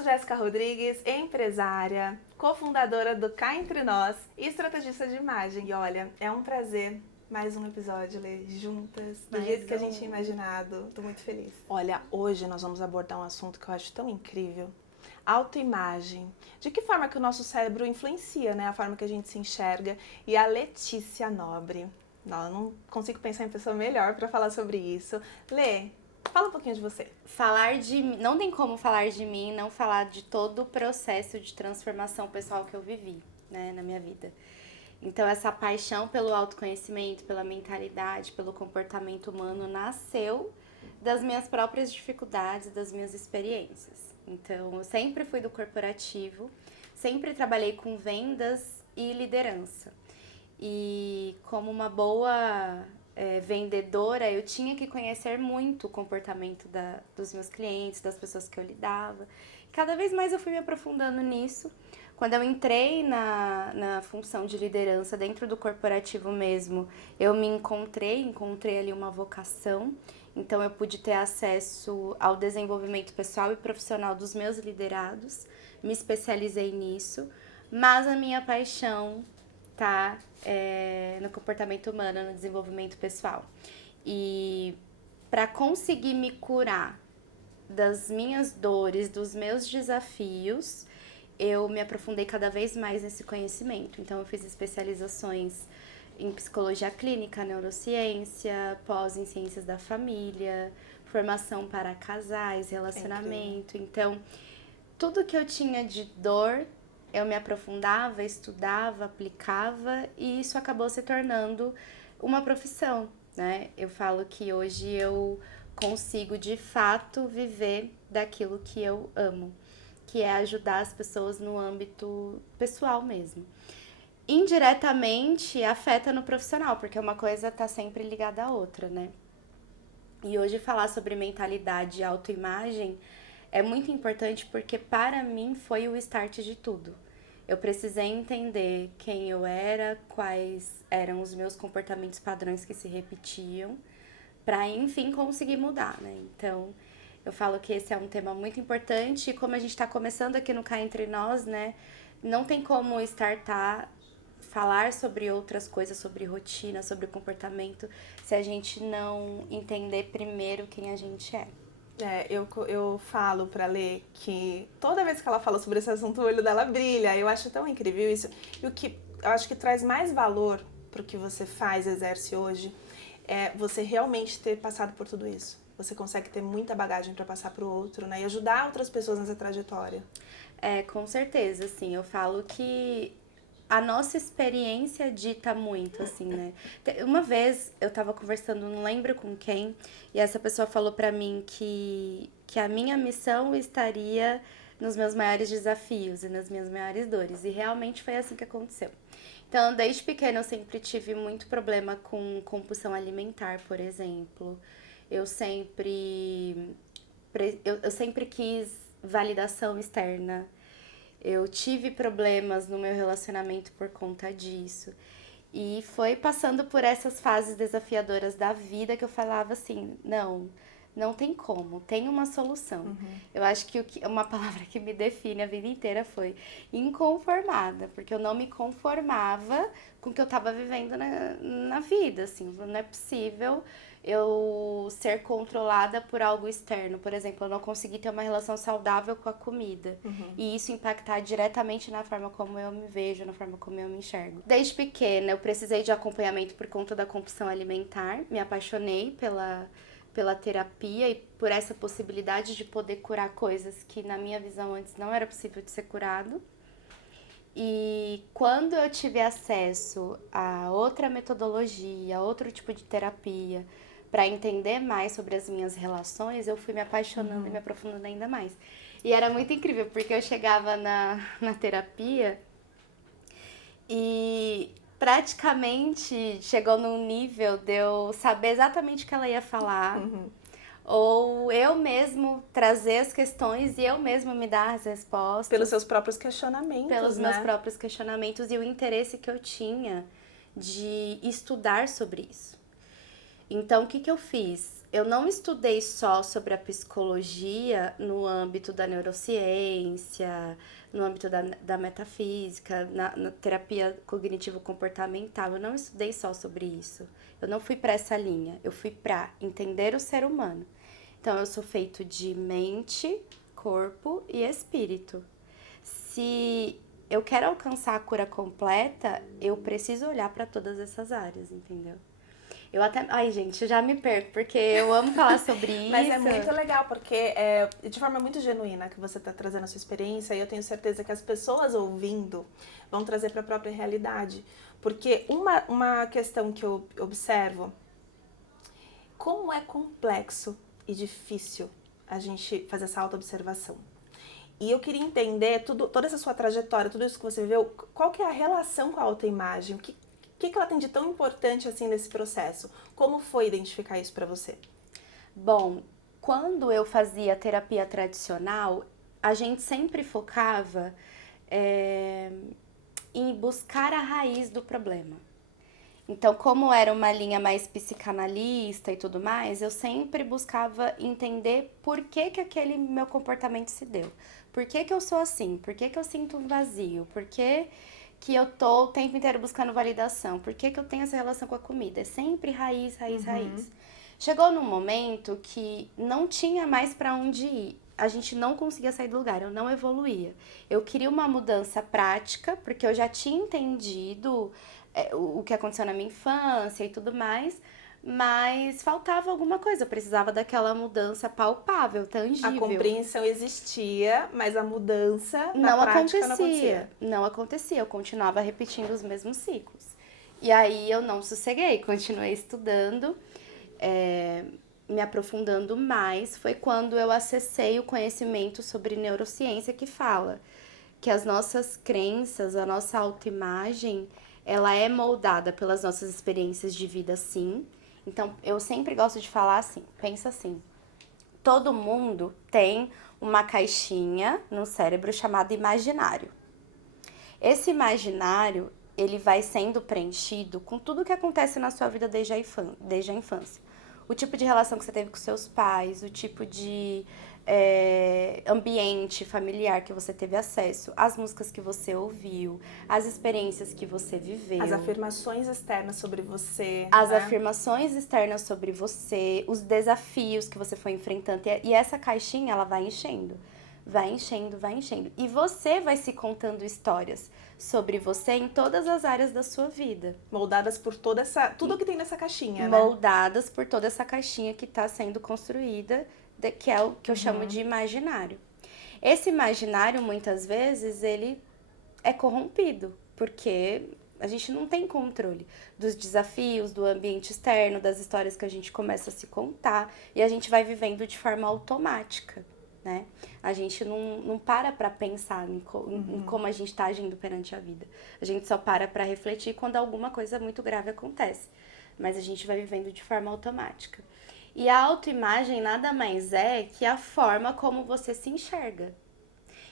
sou Jéssica Rodrigues, empresária, cofundadora do Cá Entre Nós e estrategista de imagem. E olha, é um prazer mais um episódio, Lê, juntas, do jeito que a gente tinha imaginado. Tô muito feliz. Olha, hoje nós vamos abordar um assunto que eu acho tão incrível. Autoimagem. De que forma que o nosso cérebro influencia, né, a forma que a gente se enxerga. E a Letícia Nobre. Não, eu não consigo pensar em pessoa melhor para falar sobre isso. Lê, fala um pouquinho de você. Não tem como falar de mim, não falar de todo o processo de transformação pessoal que eu vivi, né, na minha vida. Então, essa paixão pelo autoconhecimento, pela mentalidade, pelo comportamento humano nasceu das minhas próprias dificuldades, das minhas experiências. Então, eu sempre fui do corporativo, sempre trabalhei com vendas e liderança. E como uma boa vendedora, eu tinha que conhecer muito o comportamento dos meus clientes, das pessoas que eu lidava. Cada vez mais eu fui me aprofundando nisso. Quando eu entrei na função de liderança dentro do corporativo mesmo, eu me encontrei ali uma vocação. Então eu pude ter acesso ao desenvolvimento pessoal e profissional dos meus liderados, me especializei nisso, mas a minha paixão tá no comportamento humano, no desenvolvimento pessoal. E para conseguir me curar das minhas dores, dos meus desafios, eu me aprofundei cada vez mais nesse conhecimento. Então, eu fiz especializações em psicologia clínica, neurociência, pós em ciências da família, formação para casais, relacionamento. Então, tudo que eu tinha de dor, eu me aprofundava, estudava, aplicava e isso acabou se tornando uma profissão, né? Eu falo que hoje eu consigo de fato viver daquilo que eu amo, que é ajudar as pessoas no âmbito pessoal mesmo. Indiretamente afeta no profissional, porque uma coisa tá sempre ligada à outra, né? E hoje falar sobre mentalidade e autoimagem é muito importante porque para mim foi o start de tudo. Eu precisei entender quem eu era, quais eram os meus comportamentos padrões que se repetiam, para enfim conseguir mudar, né? Então, eu falo que esse é um tema muito importante e como a gente está começando aqui no Cá Entre Nós, né? Não tem como falar sobre outras coisas, sobre rotina, sobre comportamento, se a gente não entender primeiro quem a gente é. Eu falo pra Lê que toda vez que ela fala sobre esse assunto, o olho dela brilha. Eu acho tão incrível isso. E o que eu acho que traz mais valor pro que você faz, exerce hoje, é você realmente ter passado por tudo isso. Você consegue ter muita bagagem pra passar pro outro, né? E ajudar outras pessoas nessa trajetória. Com certeza, assim, eu falo que a nossa experiência dita muito, assim, né? Uma vez eu tava conversando, não lembro com quem, e essa pessoa falou pra mim que a minha missão estaria nos meus maiores desafios e nas minhas maiores dores. E realmente foi assim que aconteceu. Então, desde pequena eu sempre tive muito problema com compulsão alimentar, por exemplo. Eu sempre, eu sempre quis validação externa. Eu tive problemas no meu relacionamento por conta disso. E foi passando por essas fases desafiadoras da vida que eu falava assim, não tem como, tem uma solução. Eu acho que uma palavra que me define a vida inteira foi inconformada, porque eu não me conformava com o que eu estava vivendo na vida, assim, não é possível eu ser controlada por algo externo. Por exemplo, eu não consegui ter uma relação saudável com a comida. E isso impactar diretamente na forma como eu me vejo, na forma como eu me enxergo. Desde pequena, eu precisei de acompanhamento por conta da compulsão alimentar. Me apaixonei pela terapia e por essa possibilidade de poder curar coisas que, na minha visão, antes não era possível de ser curado. E quando eu tive acesso a outra metodologia, a outro tipo de terapia, para entender mais sobre as minhas relações, eu fui me apaixonando e me aprofundando ainda mais. E era muito incrível, porque eu chegava na terapia e praticamente chegou num nível de eu saber exatamente o que ela ia falar, ou eu mesmo trazer as questões e eu mesmo me dar as respostas. Pelos seus próprios questionamentos, Pelos né? meus próprios questionamentos e o interesse que eu tinha de estudar sobre isso. Então, o que eu fiz? eu não estudei só sobre a psicologia no âmbito da neurociência, no âmbito da metafísica, na terapia cognitivo-comportamental. Eu não estudei só sobre isso. Eu não fui para essa linha. Eu fui para entender o ser humano. Então, eu sou feito de mente, corpo e espírito. Se eu quero alcançar a cura completa, eu preciso olhar para todas essas áreas, entendeu? Eu até... Ai, gente, eu já me perco, porque eu amo falar sobre isso. Mas é muito legal, porque é de forma muito genuína que você está trazendo a sua experiência, e eu tenho certeza que as pessoas ouvindo vão trazer para a própria realidade. Porque uma questão que eu observo, como é complexo e difícil a gente fazer essa autoobservação. E eu queria entender toda essa sua trajetória, tudo isso que você viveu, qual que é a relação com a autoimagem? O que ela tem de tão importante assim nesse processo? Como foi identificar isso para você? Bom, quando eu fazia terapia tradicional, a gente sempre focava em buscar a raiz do problema. Então, como era uma linha mais psicanalista e tudo mais, eu sempre buscava entender por que aquele meu comportamento se deu. Por que eu sou assim? Por que eu sinto um vazio? Por que eu tô o tempo inteiro buscando validação? Por que eu tenho essa relação com a comida? É sempre raiz, raiz, raiz. Chegou num momento que não tinha mais para onde ir. A gente não conseguia sair do lugar, eu não evoluía. Eu queria uma mudança prática, porque eu já tinha entendido o que aconteceu na minha infância e tudo mais, mas faltava alguma coisa, eu precisava daquela mudança palpável, tangível. A compreensão existia, mas a mudança na não prática acontecia. Não acontecia, eu continuava repetindo os mesmos ciclos. E aí eu não sosseguei, continuei estudando, me aprofundando mais. Foi quando eu acessei o conhecimento sobre neurociência, que fala que as nossas crenças, a nossa autoimagem, ela é moldada pelas nossas experiências de vida, sim. Então, eu sempre gosto de falar assim, pensa assim, todo mundo tem uma caixinha no cérebro chamada imaginário. Esse imaginário, ele vai sendo preenchido com tudo que acontece na sua vida desde a infância. O tipo de relação que você teve com seus pais, o tipo de ambiente familiar que você teve acesso, as músicas que você ouviu, as experiências que você viveu. As afirmações externas sobre você. As afirmações externas sobre você, os desafios que você foi enfrentando. E essa caixinha, ela vai enchendo. Vai enchendo, vai enchendo. E você vai se contando histórias sobre você em todas as áreas da sua vida. Moldadas por tudo que tem nessa caixinha, né? Moldadas por toda essa caixinha que está sendo construída, que é o que eu chamo de imaginário. Esse imaginário, muitas vezes, ele é corrompido, porque a gente não tem controle dos desafios, do ambiente externo, das histórias que a gente começa a se contar, e a gente vai vivendo de forma automática, né? A gente não para pensar em como a gente está agindo perante a vida. A gente só para refletir quando alguma coisa muito grave acontece. Mas a gente vai vivendo de forma automática. E a autoimagem nada mais é que a forma como você se enxerga.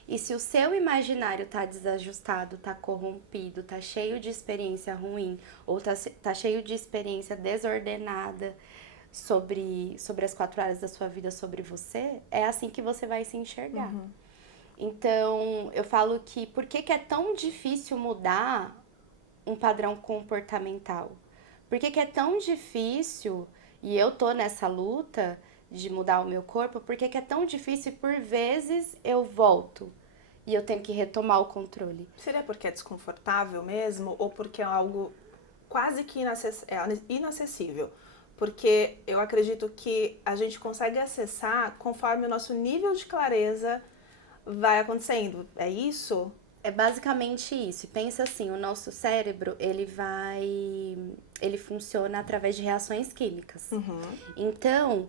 E se o seu imaginário tá desajustado, tá corrompido, tá cheio de experiência ruim, ou tá cheio de experiência desordenada sobre as 4 áreas da sua vida, sobre você, é assim que você vai se enxergar. Então, eu falo que por que é tão difícil mudar um padrão comportamental? Por que é tão difícil, e eu tô nessa luta de mudar o meu corpo, por que é tão difícil e por vezes eu volto e eu tenho que retomar o controle? Seria porque é desconfortável mesmo ou porque é algo quase que inacessível? Porque eu acredito que a gente consegue acessar conforme o nosso nível de clareza vai acontecendo. É isso? É basicamente isso. Pensa assim, o nosso cérebro, ele funciona através de reações químicas. Então,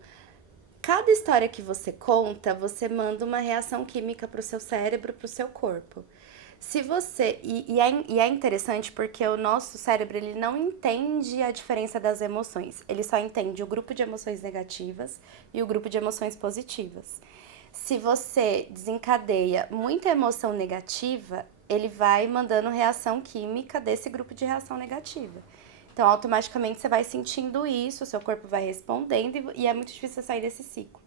cada história que você conta, você manda uma reação química pro seu cérebro, pro seu corpo. Se você... E é interessante porque o nosso cérebro, ele não entende a diferença das emoções. Ele só entende o grupo de emoções negativas e o grupo de emoções positivas. Se você desencadeia muita emoção negativa, ele vai mandando reação química desse grupo de reação negativa. Então, automaticamente, você vai sentindo isso, o seu corpo vai respondendo e é muito difícil sair desse ciclo.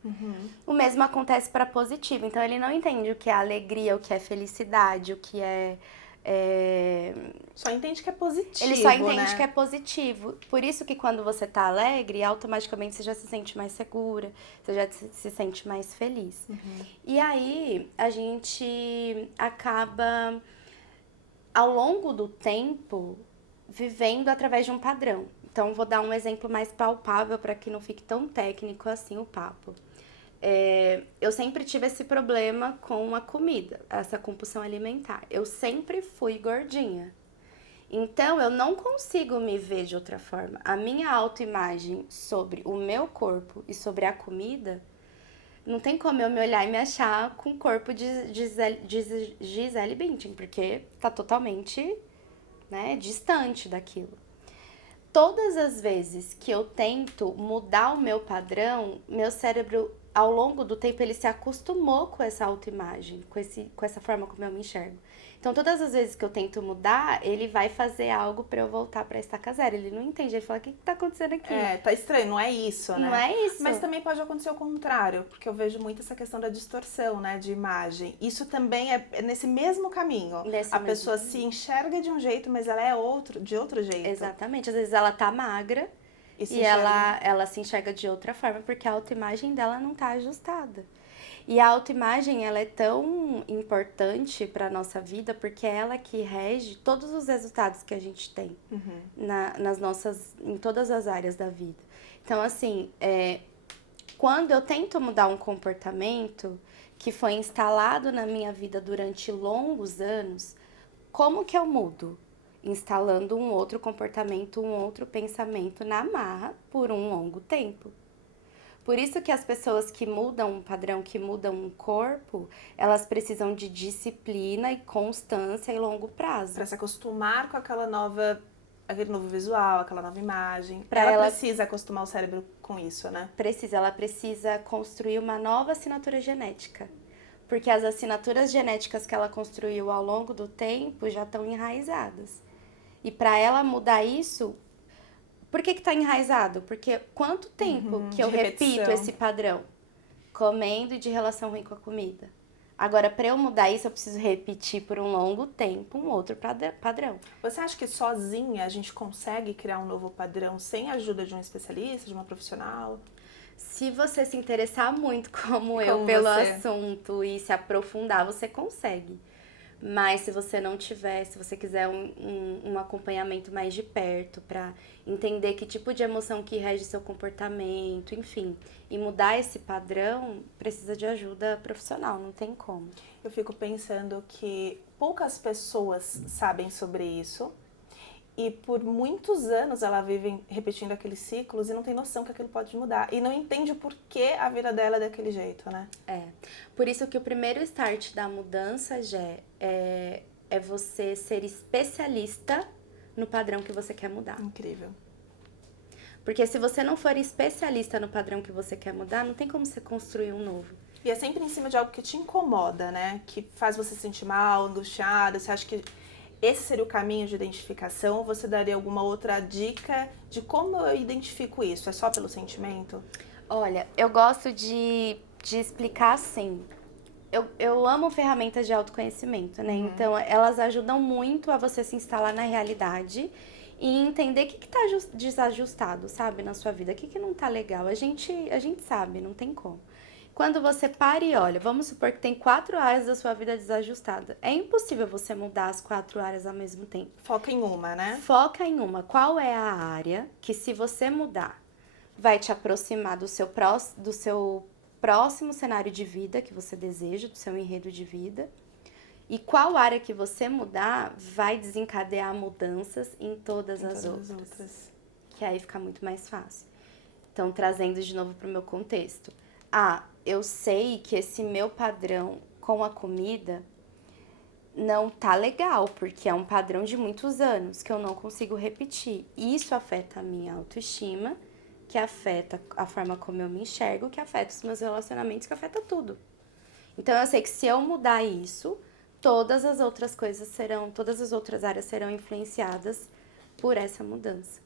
O mesmo acontece para positivo. Então, ele não entende o que é alegria, o que é felicidade, o que é... Só entende que é positivo, Ele só entende né? que é positivo. Por isso que quando você tá alegre, automaticamente você já se sente mais segura, você já se sente mais feliz. E aí, a gente acaba, ao longo do tempo, vivendo através de um padrão. Então, vou dar um exemplo mais palpável para que não fique tão técnico assim o papo. Eu sempre tive esse problema com a comida, essa compulsão alimentar. Eu sempre fui gordinha. Então, eu não consigo me ver de outra forma. A minha autoimagem sobre o meu corpo e sobre a comida, não tem como eu me olhar e me achar com o corpo de Gisele Bündchen, porque tá totalmente, né, distante daquilo. Todas as vezes que eu tento mudar o meu padrão, meu cérebro, ao longo do tempo, ele se acostumou com essa autoimagem, com essa forma como eu me enxergo. Então, todas as vezes que eu tento mudar, ele vai fazer algo pra eu voltar pra estaca zero. Ele não entende, ele fala, o que tá acontecendo aqui? Tá estranho, não é isso, né? Não é isso. Mas também pode acontecer o contrário, porque eu vejo muito essa questão da distorção, né, de imagem. Isso também é nesse mesmo caminho. A pessoa se enxerga de um jeito, mas ela é de outro jeito. Exatamente. Às vezes ela tá magra e ela se enxerga de outra forma, porque a autoimagem dela não tá ajustada. E a autoimagem, ela é tão importante para nossa vida, porque é ela que rege todos os resultados que a gente tem em todas as áreas da vida. Então, assim, quando eu tento mudar um comportamento que foi instalado na minha vida durante longos anos, como que eu mudo? Instalando um outro comportamento, um outro pensamento na marra por um longo tempo. Por isso que as pessoas que mudam um padrão, que mudam um corpo, elas precisam de disciplina e constância e longo prazo. Para se acostumar com aquele novo visual, aquela nova imagem. Ela precisa acostumar o cérebro com isso, né? Ela precisa construir uma nova assinatura genética. Porque as assinaturas genéticas que ela construiu ao longo do tempo já estão enraizadas. E para ela mudar isso... Por que tá enraizado? Porque quanto tempo que eu repito esse padrão? Comendo e de relação ruim com a comida. Agora, para eu mudar isso, eu preciso repetir por um longo tempo um outro padrão. Você acha que sozinha a gente consegue criar um novo padrão sem a ajuda de um especialista, de uma profissional? Se você se interessar muito como eu pelo assunto e se aprofundar, você consegue. Mas se você não tiver, se você quiser um acompanhamento mais de perto para entender que tipo de emoção que rege seu comportamento, enfim, e mudar esse padrão, precisa de ajuda profissional, não tem como. Eu fico pensando que poucas pessoas sabem sobre isso e por muitos anos ela vive repetindo aqueles ciclos e não tem noção que aquilo pode mudar. E não entende o porquê a vida dela é daquele jeito, né? Por isso que o primeiro start da mudança, Jé, é você ser especialista no padrão que você quer mudar. Incrível. Porque se você não for especialista no padrão que você quer mudar, não tem como você construir um novo. E é sempre em cima de algo que te incomoda, né? Que faz você se sentir mal, angustiado. Você acha que esse seria o caminho de identificação? Ou você daria alguma outra dica de como eu identifico isso? É só pelo sentimento? Olha, eu gosto de explicar assim. Eu amo ferramentas de autoconhecimento, né? Então, elas ajudam muito a você se instalar na realidade e entender o que tá desajustado, sabe, na sua vida. O que não tá legal. A gente sabe, não tem como. Quando você para e olha, vamos supor que tem 4 áreas da sua vida desajustada. É impossível você mudar as 4 áreas ao mesmo tempo. Foca em uma, né? Foca em uma. Qual é a área que, se você mudar, vai te aproximar do seu próximo cenário de vida que você deseja, do seu enredo de vida? E qual área que você mudar vai desencadear mudanças em todas as outras. Que aí fica muito mais fácil. Então, trazendo de novo para o meu contexto. Eu sei que esse meu padrão com a comida não tá legal, porque é um padrão de muitos anos que eu não consigo repetir. Isso afeta a minha autoestima, que afeta a forma como eu me enxergo, que afeta os meus relacionamentos, que afeta tudo. Então eu sei que se eu mudar isso, todas as outras áreas serão influenciadas por essa mudança.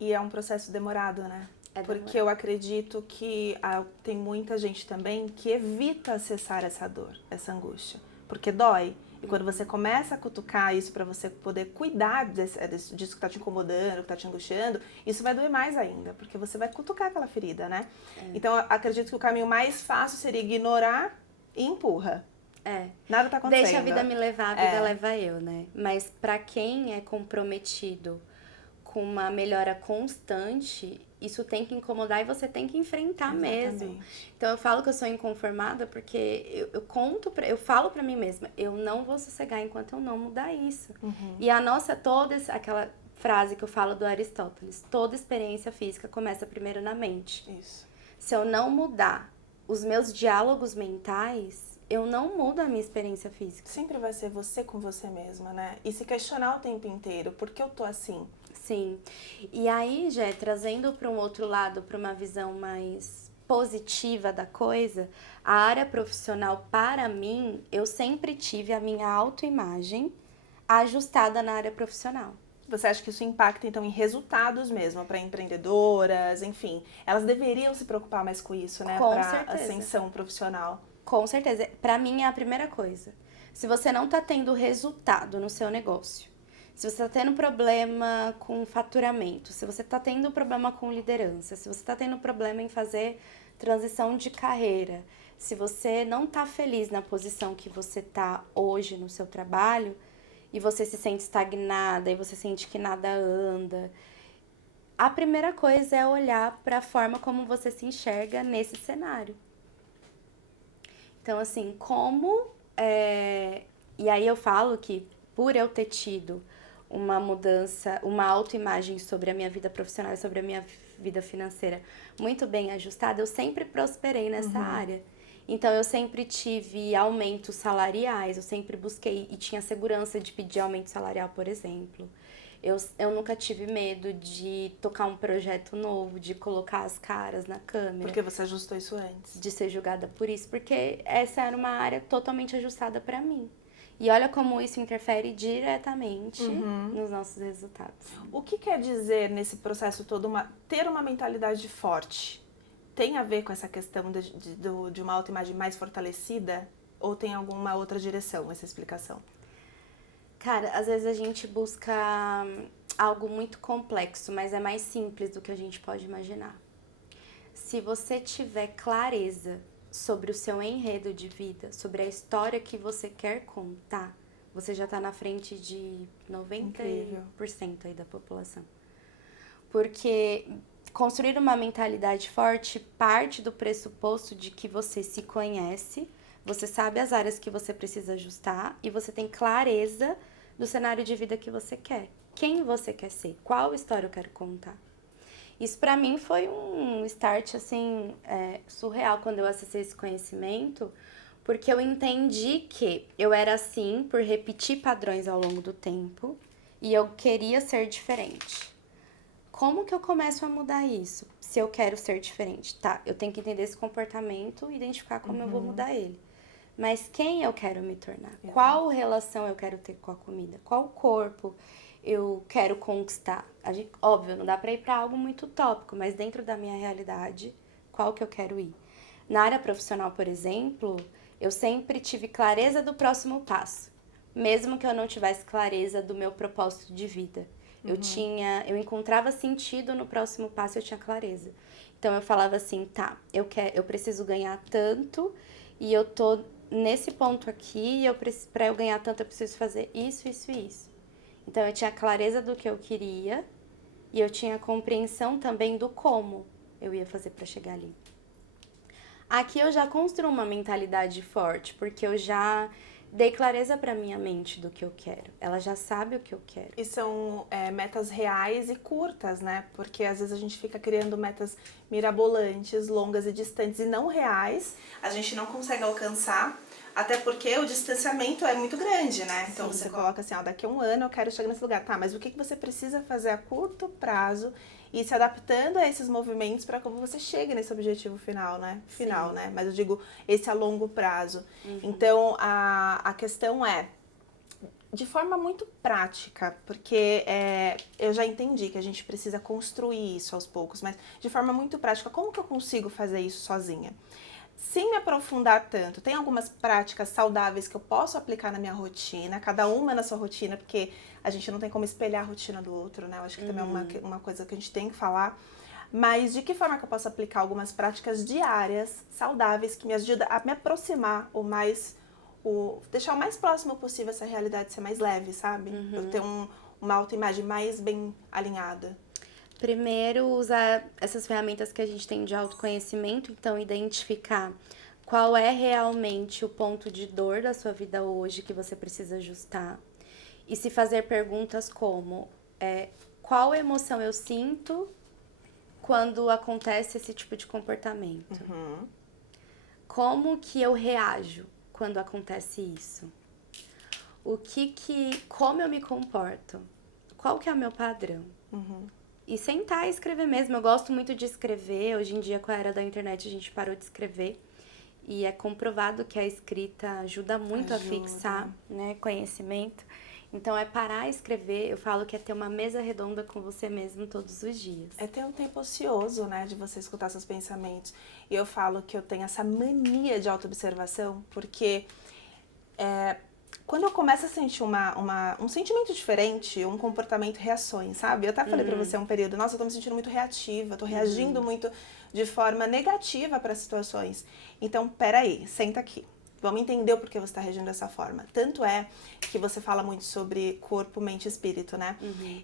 E é um processo demorado, né? Porque eu acredito que tem muita gente também que evita acessar essa dor, essa angústia. Porque dói. E quando você começa a cutucar isso para você poder cuidar disso que tá te incomodando, que tá te angustiando, isso vai doer mais ainda, porque você vai cutucar aquela ferida, né? Então, eu acredito que o caminho mais fácil seria ignorar e empurra. Nada tá acontecendo. Deixa a vida me levar, a vida leva eu, né? Mas pra quem é comprometido com uma melhora constante, isso tem que incomodar e você tem que enfrentar mesmo. Então eu falo que eu sou inconformada porque eu falo pra mim mesma, eu não vou sossegar enquanto eu não mudar isso. E aquela frase que eu falo do Aristóteles, toda experiência física começa primeiro na mente. Isso. Se eu não mudar os meus diálogos mentais, eu não mudo a minha experiência física. Sempre vai ser você com você mesma, né? E se questionar o tempo inteiro, por que eu tô assim? Sim. E aí, Jé, trazendo para um outro lado, para uma visão mais positiva da coisa, a área profissional, para mim, eu sempre tive a minha autoimagem ajustada na área profissional. Você acha que isso impacta, então, em resultados mesmo, para empreendedoras, enfim? Elas deveriam se preocupar mais com isso, né? Para ascensão profissional. Com certeza. Para mim, é a primeira coisa. Se você não está tendo resultado no seu negócio, se você está tendo problema com faturamento, se você está tendo problema com liderança, se você está tendo problema em fazer transição de carreira, se você não está feliz na posição que você está hoje no seu trabalho e você se sente estagnada e você sente que nada anda, a primeira coisa é olhar para a forma como você se enxerga nesse cenário. Então, assim, E aí eu falo que por eu ter tido uma mudança, uma autoimagem sobre a minha vida profissional e sobre a minha vida financeira muito bem ajustada, eu sempre prosperei nessa área. Então, eu sempre tive aumentos salariais, eu sempre busquei e tinha segurança de pedir aumento salarial, por exemplo. Eu nunca tive medo de tocar um projeto novo, de colocar as caras na câmera. Porque você ajustou isso antes. De ser julgada por isso, porque essa era uma área totalmente ajustada pra mim. E olha como isso interfere diretamente nos nossos resultados. O que quer dizer nesse processo todo ter uma mentalidade forte? Tem a ver com essa questão de uma autoimagem mais fortalecida? Ou tem alguma outra direção essa explicação? Cara, às vezes a gente busca algo muito complexo, mas é mais simples do que a gente pode imaginar. Se você tiver clareza sobre o seu enredo de vida, sobre a história que você quer contar, você já está na frente de 90% aí da população. Porque construir uma mentalidade forte parte do pressuposto de que você se conhece, você sabe as áreas que você precisa ajustar e você tem clareza do cenário de vida que você quer. Quem você quer ser? Qual história eu quero contar? Isso pra mim foi um start, assim, surreal quando eu acessei esse conhecimento, porque eu entendi que eu era assim por repetir padrões ao longo do tempo e eu queria ser diferente. Como que eu começo a mudar isso? Se eu quero ser diferente, tá? Eu tenho que entender esse comportamento e identificar como eu vou mudar ele. Mas quem eu quero me tornar? Qual relação eu quero ter com a comida? Qual corpo eu quero conquistar? Óbvio, não dá pra ir pra algo muito utópico, mas dentro da minha realidade, qual que eu quero ir? Na área profissional, por exemplo, eu sempre tive clareza do próximo passo, mesmo que eu não tivesse clareza do meu propósito de vida. Eu encontrava sentido no próximo passo, eu tinha clareza. Então eu falava assim, tá, eu preciso ganhar tanto e eu tô nesse ponto aqui, pra eu ganhar tanto eu preciso fazer isso, isso e isso. Então eu tinha clareza do que eu queria e eu tinha compreensão também do como eu ia fazer para chegar ali. Aqui eu já construo uma mentalidade forte, porque eu já dei clareza para minha mente do que eu quero. Ela já sabe o que eu quero. E são metas reais e curtas, né? Porque às vezes a gente fica criando metas mirabolantes, longas e distantes e não reais. A gente não consegue alcançar. Até porque o distanciamento é muito grande, né? Então você coloca assim, daqui a um ano eu quero chegar nesse lugar. Tá, mas o que você precisa fazer a curto prazo e se adaptando a esses movimentos para como você chegue nesse objetivo final, né? Né? Mas eu digo esse a longo prazo. Então a questão é de forma muito prática, porque eu já entendi que a gente precisa construir isso aos poucos, mas de forma muito prática, como que eu consigo fazer isso sozinha? Sem me aprofundar tanto, tem algumas práticas saudáveis que eu posso aplicar na minha rotina, cada uma na sua rotina, porque a gente não tem como espelhar a rotina do outro, né? Eu acho que também é uma coisa que a gente tem que falar. Mas de que forma que eu posso aplicar algumas práticas diárias, saudáveis, que me ajudam a me aproximar deixar o mais próximo possível essa realidade ser mais leve, sabe? Eu ter uma autoimagem mais bem alinhada. Primeiro, usar essas ferramentas que a gente tem de autoconhecimento, então identificar qual é realmente o ponto de dor da sua vida hoje que você precisa ajustar. E se fazer perguntas como, qual emoção eu sinto quando acontece esse tipo de comportamento? Como que eu reajo quando acontece isso? Como eu me comporto? Qual que é o meu padrão? E sentar e escrever mesmo. Eu gosto muito de escrever. Hoje em dia, com a era da internet, a gente parou de escrever. E é comprovado que a escrita ajuda muito a fixar, né, conhecimento. Então, é parar e escrever. Eu falo que é ter uma mesa redonda com você mesmo todos os dias. É ter um tempo ocioso, né, de você escutar seus pensamentos. E eu falo que eu tenho essa mania de autoobservação, porque quando eu começo a sentir um sentimento diferente, um comportamento, reações, sabe? Eu até falei pra você um período, nossa, eu tô me sentindo muito reativa, tô reagindo muito de forma negativa para situações. Então, peraí, senta aqui. Vamos entender o porquê você está reagindo dessa forma. Tanto é que você fala muito sobre corpo, mente e espírito, né?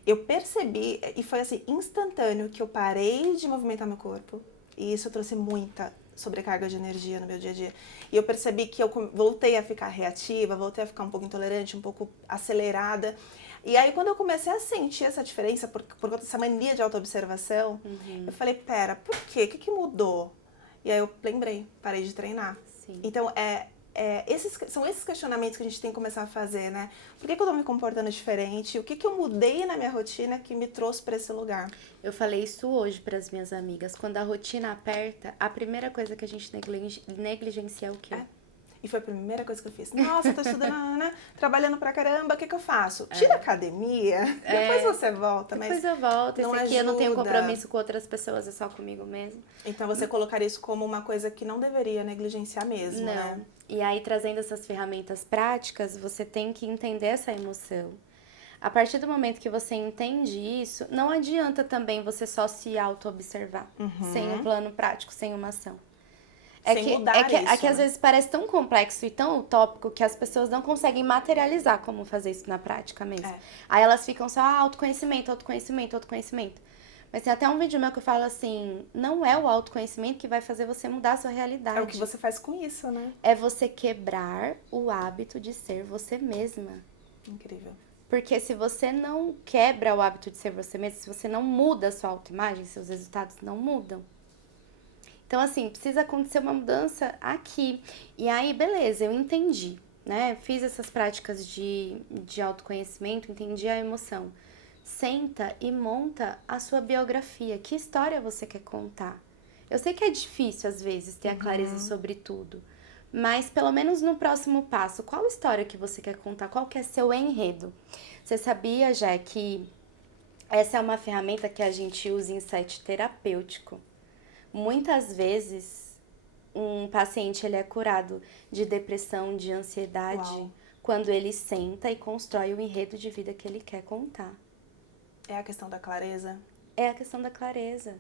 Eu percebi, e foi assim, instantâneo, que eu parei de movimentar meu corpo. E isso trouxe muita sobrecarga de energia no meu dia a dia. E eu percebi que eu voltei a ficar reativa, voltei a ficar um pouco intolerante, um pouco acelerada. E aí, quando eu comecei a sentir essa diferença, por conta dessa mania de autoobservação, eu falei, pera, por quê? O que mudou? E aí eu lembrei, parei de treinar. Sim. Então, são esses questionamentos que a gente tem que começar a fazer, né? Por que eu tô me comportando diferente? O que eu mudei na minha rotina que me trouxe para esse lugar? Eu falei isso hoje para as minhas amigas. Quando a rotina aperta, a primeira coisa que a gente negligencia é o quê? E foi a primeira coisa que eu fiz. Nossa, eu tô estudando, né? Trabalhando pra caramba, o que eu faço? Tira a academia, depois você volta. Depois eu volto, esse aqui eu não tenho compromisso com outras pessoas, é só comigo mesmo. Então você colocar isso como uma coisa que não deveria negligenciar mesmo, né? E aí, trazendo essas ferramentas práticas, você tem que entender essa emoção. A partir do momento que você entende isso, não adianta também você só se auto-observar, sem um plano prático, sem uma ação. É que às vezes parece tão complexo e tão utópico que as pessoas não conseguem materializar como fazer isso na prática mesmo. Aí elas ficam só, autoconhecimento, autoconhecimento, autoconhecimento. Mas tem até um vídeo meu que eu falo assim, não é o autoconhecimento que vai fazer você mudar a sua realidade. É o que você faz com isso, né? É você quebrar o hábito de ser você mesma. Incrível. Porque se você não quebra o hábito de ser você mesma, se você não muda a sua autoimagem, seus resultados não mudam. Então, assim, precisa acontecer uma mudança aqui. E aí, beleza, eu entendi, né? Fiz essas práticas de autoconhecimento, entendi a emoção. Senta e monta a sua biografia. Que história você quer contar? Eu sei que é difícil, às vezes, ter a clareza sobre tudo. Mas, pelo menos no próximo passo, qual história que você quer contar? Qual que é seu enredo? Você sabia, já, que essa é uma ferramenta que a gente usa em sete terapêutico? Muitas vezes, um paciente ele é curado de depressão, de ansiedade, quando ele senta e constrói o enredo de vida que ele quer contar. É a questão da clareza? É a questão da clareza.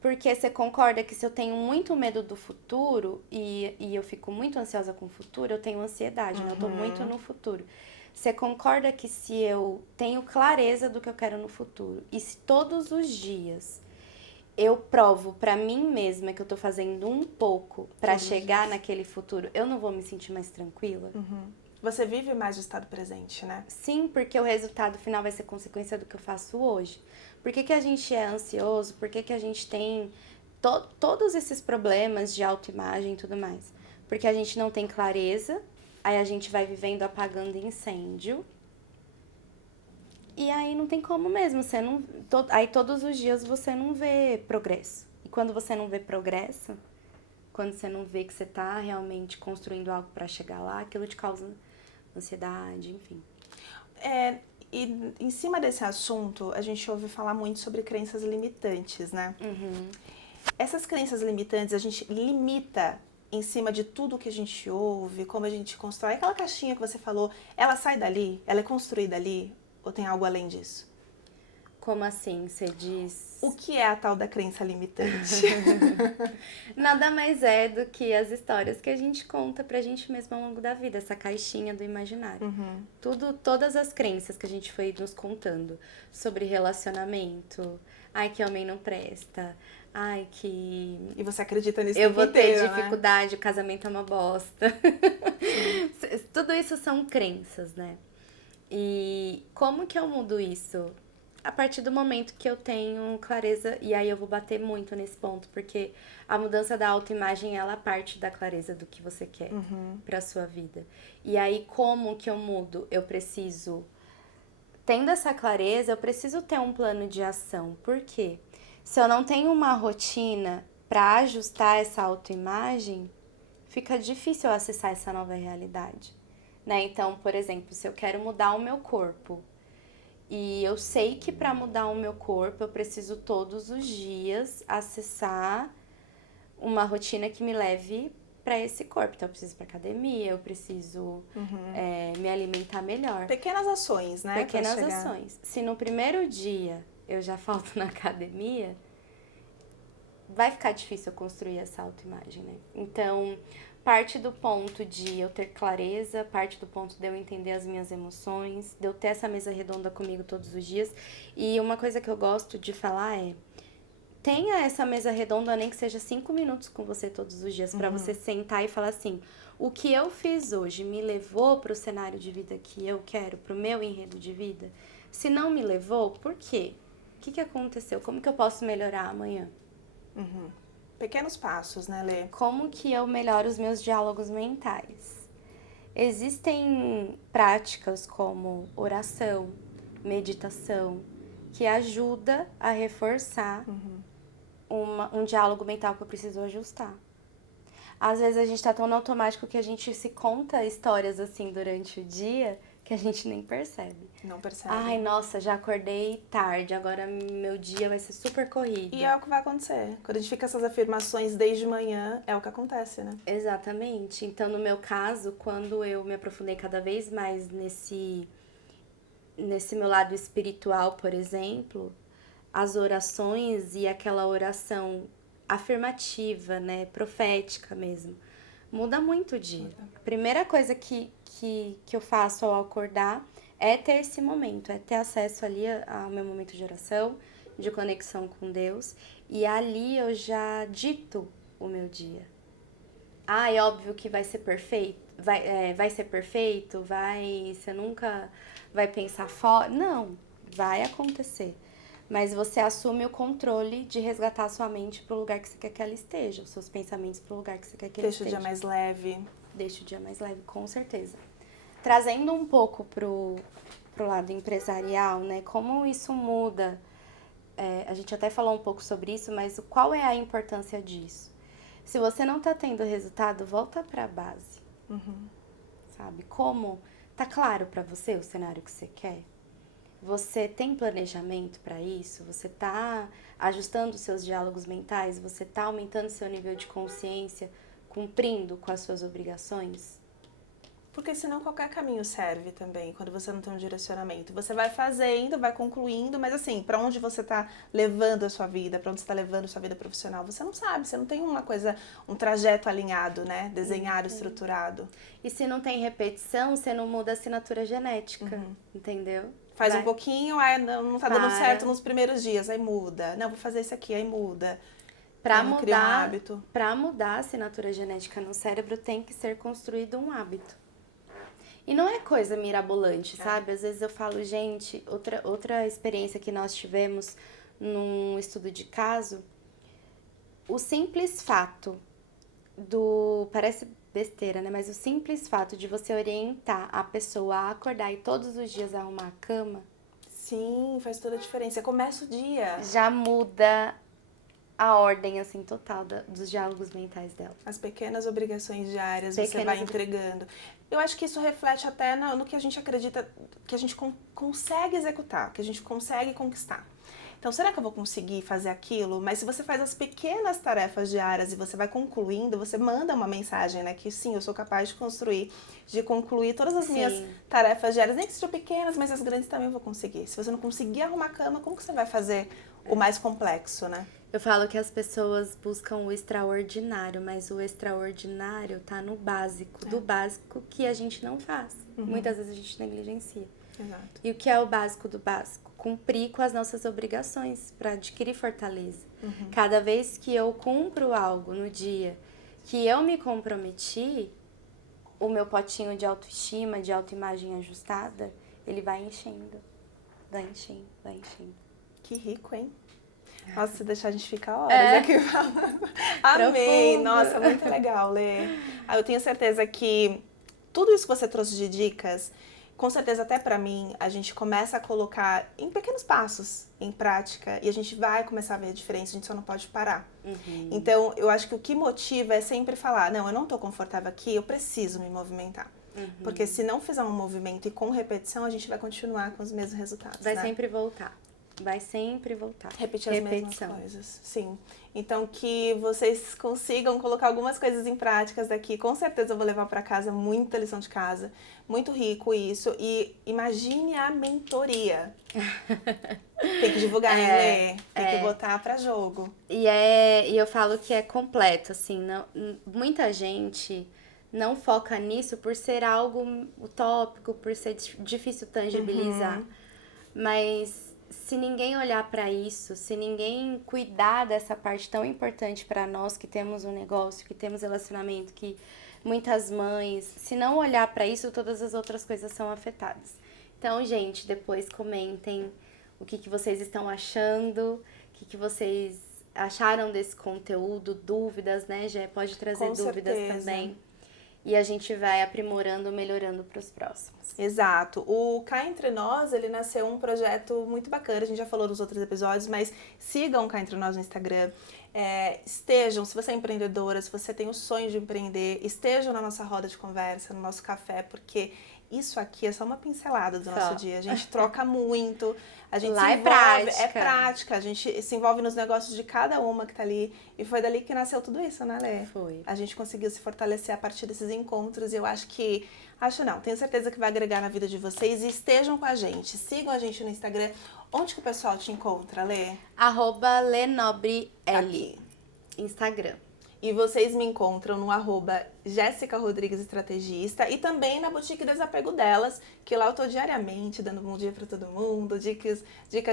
Porque você concorda que se eu tenho muito medo do futuro e eu fico muito ansiosa com o futuro, eu tenho ansiedade, né? Eu tô muito no futuro. Você concorda que se eu tenho clareza do que eu quero no futuro e se todos os dias eu provo pra mim mesma que eu tô fazendo um pouco pra chegar naquele futuro, eu não vou me sentir mais tranquila? Você vive mais o estado presente, né? Sim, porque o resultado final vai ser consequência do que eu faço hoje. Por que a gente é ansioso? Por que a gente tem todos esses problemas de autoimagem e tudo mais? Porque a gente não tem clareza, aí a gente vai vivendo apagando incêndio. E aí não tem como mesmo, aí todos os dias você não vê progresso. E quando você não vê progresso, quando você não vê que você tá realmente construindo algo para chegar lá, aquilo te causa ansiedade, enfim. E em cima desse assunto, a gente ouve falar muito sobre crenças limitantes, né? Essas crenças limitantes, a gente limita em cima de tudo que a gente ouve, como a gente constrói. Aquela caixinha que você falou, ela sai dali? Ela é construída ali? Ou tem algo além disso? Como assim? Você diz... O que é a tal da crença limitante? Nada mais é do que as histórias que a gente conta pra gente mesmo ao longo da vida, essa caixinha do imaginário. Todas as crenças que a gente foi nos contando sobre relacionamento, ai que homem não presta, ai que... E você acredita nisso eu o vou tempo ter inteiro, dificuldade, o casamento é uma bosta. Tudo isso são crenças, né? E como que eu mudo isso? A partir do momento que eu tenho clareza, e aí eu vou bater muito nesse ponto, porque a mudança da autoimagem, ela parte da clareza do que você quer pra sua vida. E aí, como que eu mudo? Eu preciso, tendo essa clareza, eu preciso ter um plano de ação. Por quê? Se eu não tenho uma rotina pra ajustar essa autoimagem, fica difícil eu acessar essa nova realidade, né? Então, por exemplo, se eu quero mudar o meu corpo, e eu sei que para mudar o meu corpo eu preciso todos os dias acessar uma rotina que me leve para esse corpo. Então eu preciso ir pra academia, eu preciso me alimentar melhor. Pequenas ações, né? Pequenas ações. Se no primeiro dia eu já falto na academia, vai ficar difícil eu construir essa autoimagem, né? Então, parte do ponto de eu ter clareza, parte do ponto de eu entender as minhas emoções, de eu ter essa mesa redonda comigo todos os dias. E uma coisa que eu gosto de falar é: tenha essa mesa redonda, nem que seja 5 minutos com você todos os dias, pra você sentar e falar assim: o que eu fiz hoje me levou pro cenário de vida que eu quero, pro meu enredo de vida? Se não me levou, por quê? O que aconteceu? Como que eu posso melhorar amanhã? Pequenos passos, né, Lê? Como que eu melhoro os meus diálogos mentais? Existem práticas como oração, meditação, que ajuda a reforçar um diálogo mental que eu preciso ajustar. Às vezes a gente tá tão no automático que a gente se conta histórias assim durante o dia que a gente nem percebe. Não percebe. Ai, nossa, já acordei tarde, agora meu dia vai ser super corrido. E é o que vai acontecer. Quando a gente fica essas afirmações desde manhã, é o que acontece, né? Exatamente. Então, no meu caso, quando eu me aprofundei cada vez mais nesse meu lado espiritual, por exemplo, as orações e aquela oração afirmativa, né, profética mesmo, muda muito o dia. A primeira coisa que eu faço ao acordar é ter esse momento, é ter acesso ali ao meu momento de oração, de conexão com Deus, e ali eu já dito o meu dia. Ah, é óbvio que vai ser perfeito, vai ser perfeito, você nunca vai pensar fora. Não, vai acontecer. Mas você assume o controle de resgatar a sua mente pro lugar que você quer que ela esteja, os seus pensamentos pro lugar que você quer que ele Deixa o esteja. dia mais leve. Deixa o dia mais leve, com certeza. Trazendo um pouco pro lado empresarial, né? Como isso muda. A gente até falou um pouco sobre isso, mas qual é a importância disso? Se você não tá tendo resultado, volta pra base. Sabe? Como tá claro pra você o cenário que você quer? Você tem planejamento para isso? Você tá ajustando os seus diálogos mentais? Você tá aumentando seu nível de consciência, cumprindo com as suas obrigações? Porque senão qualquer caminho serve também, quando você não tem um direcionamento. Você vai fazendo, vai concluindo, mas assim, pra onde você tá levando a sua vida, pra onde você tá levando a sua vida profissional, você não sabe, você não tem uma coisa, um trajeto alinhado, né? Desenhado, estruturado. E se não tem repetição, você não muda a assinatura genética, entendeu? Faz um pouquinho, aí não tá dando certo nos primeiros dias, aí muda. Não, vou fazer isso aqui, aí muda. Pra Não cria um mudar, hábito. pra mudar a assinatura genética no cérebro, tem que ser construído um hábito. E não é coisa mirabolante, sabe? Às vezes eu falo, gente, outra experiência que nós tivemos num estudo de caso, o simples fato parece besteira, né? Mas o simples fato de você orientar a pessoa a acordar e todos os dias arrumar a cama... Sim, faz toda a diferença. Começa o dia. já muda a ordem, assim, total dos diálogos mentais dela. As pequenas obrigações diárias você vai entregando. Eu acho que isso reflete até no que a gente acredita, que a gente consegue executar, que a gente consegue conquistar. Então, será que eu vou conseguir fazer aquilo? Mas se você faz as pequenas tarefas diárias e você vai concluindo, você manda uma mensagem, né? Que sim, eu sou capaz de concluir todas as minhas tarefas diárias, nem que sejam pequenas, mas as grandes também eu vou conseguir. Se você não conseguir arrumar a cama, como que você vai fazer o mais complexo, né? Eu falo que as pessoas buscam o extraordinário, mas o extraordinário tá no básico, do básico que a gente não faz. Muitas vezes a gente negligencia. Exato. E o que é o básico do básico? Cumprir com as nossas obrigações para adquirir fortaleza. Cada vez que eu cumpro algo no dia que eu me comprometi, o meu potinho de autoestima, de autoimagem ajustada, ele vai enchendo. Vai enchendo, vai enchendo. Que rico, hein? Nossa, se deixar a gente ficar horas aqui falando. Amei! Profundo. Nossa, muito legal, Lê. Eu tenho certeza que tudo isso que você trouxe de dicas, com certeza até pra mim, a gente começa a colocar em pequenos passos em prática e a gente vai começar a ver a diferença, a gente só não pode parar. Então, eu acho que o que motiva é sempre falar, não, eu não tô confortável aqui, eu preciso me movimentar. Porque se não fizer um movimento e com repetição, a gente vai continuar com os mesmos resultados, Vai né? sempre voltar. Vai sempre voltar. Repetir as mesmas coisas, sim. Então, que vocês consigam colocar algumas coisas em práticas daqui. Com certeza eu vou levar para casa muita lição de casa. Muito rico isso. E imagine a mentoria. Tem que divulgar, hein, Lê? Tem que botar para jogo. E eu falo que é completo, assim. Não, muita gente não foca nisso por ser algo utópico, por ser difícil tangibilizar. Mas se ninguém olhar para isso, se ninguém cuidar dessa parte tão importante para nós que temos um negócio, que temos relacionamento, que muitas mães, se não olhar para isso, todas as outras coisas são afetadas. Então, gente, depois comentem o que vocês estão achando, o que vocês acharam desse conteúdo, dúvidas, né, Gé? Pode trazer dúvidas também. E a gente vai aprimorando, melhorando para os próximos. Exato. O Cá Entre Nós, ele nasceu um projeto muito bacana, a gente já falou nos outros episódios, mas sigam o Cá Entre Nós no Instagram. Estejam, se você é empreendedora, se você tem o sonho de empreender, estejam na nossa roda de conversa, no nosso café, porque isso aqui é só uma pincelada do nosso dia. A gente troca muito, a gente Lá se envolve, é prática, a gente se envolve nos negócios de cada uma que tá ali. E foi dali que nasceu tudo isso, né, Lê? Foi. A gente conseguiu se fortalecer a partir desses encontros e eu tenho certeza que vai agregar na vida de vocês e estejam com a gente. Sigam a gente no Instagram. Onde que o pessoal te encontra, Lê? @LenobrL. Aqui. Instagram. E vocês me encontram no @Jéssica Rodrigues Estrategista e também na Boutique Desapego Delas, que lá eu tô diariamente dando bom dia pra todo mundo, dicas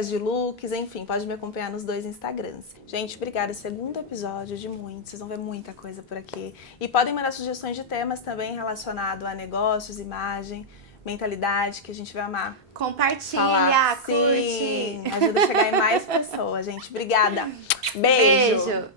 de looks, enfim, pode me acompanhar nos 2 Instagrams. Gente, obrigada. Segundo episódio de muitos, vocês vão ver muita coisa por aqui. E podem mandar sugestões de temas também relacionados a negócios, imagem, mentalidade, que a gente vai amar. Compartilha, curte. Sim, ajuda a chegar em mais pessoas, gente. Obrigada. Beijo.